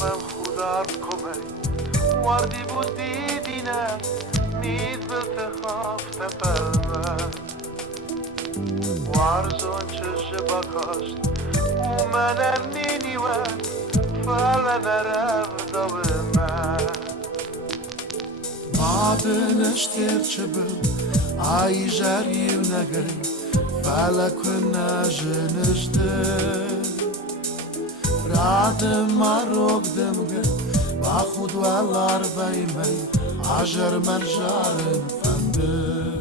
بم خودار کمی وردی بود دیدینه مید بلتخاف تفرمه وارزون چه بکاشت و منم نینیوه فعلا نرم دومه بعدنش ترچه بل ای جریو نگری فلک نجنشده رادم مروگ دمگه با خود والار بیمی عجر من جارن فنده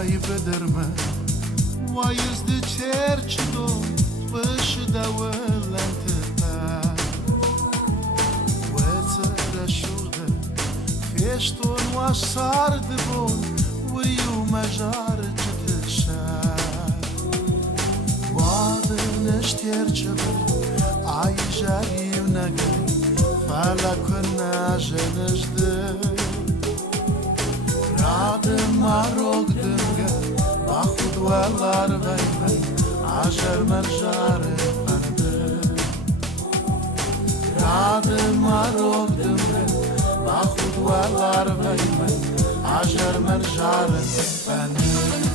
ای بدرمه وایز دی چرچ دو بش دولن تپه و ترشوده فیشتون و سرد بون و یو مجار جتشه وادنش ترچ بو ای جریو نگری فلک نجنشده رادم مروگ دمگه با خود والار بیمی عجر من جار پنده رادم مروگ دمگه با خود والار بیمی عجر من جار پنده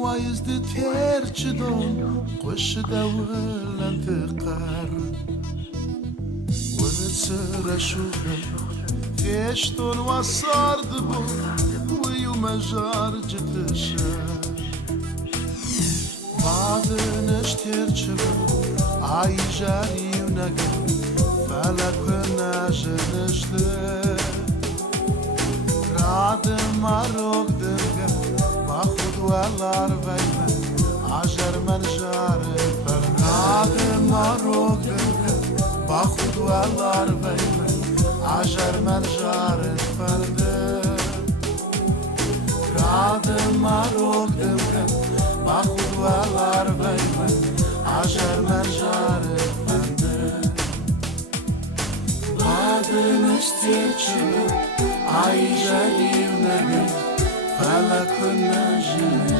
وایز دی ترچ دون قش دولن تقر و ترشوده فیشتون و سرد بون و یو مجار جتشه بعدنش ترچ بون ای جریو نگه فلک نجنشده رادم مروگ دمگه با خود والار بیمی عجر من جار فرناد مروگ دمگه با خود والار بیمی عجر من جار فرده راد مروگ دمگه با خود والار بیمی عجر من جار فرده بعدنش تیچه ای جدیو نگه فلک نجنشده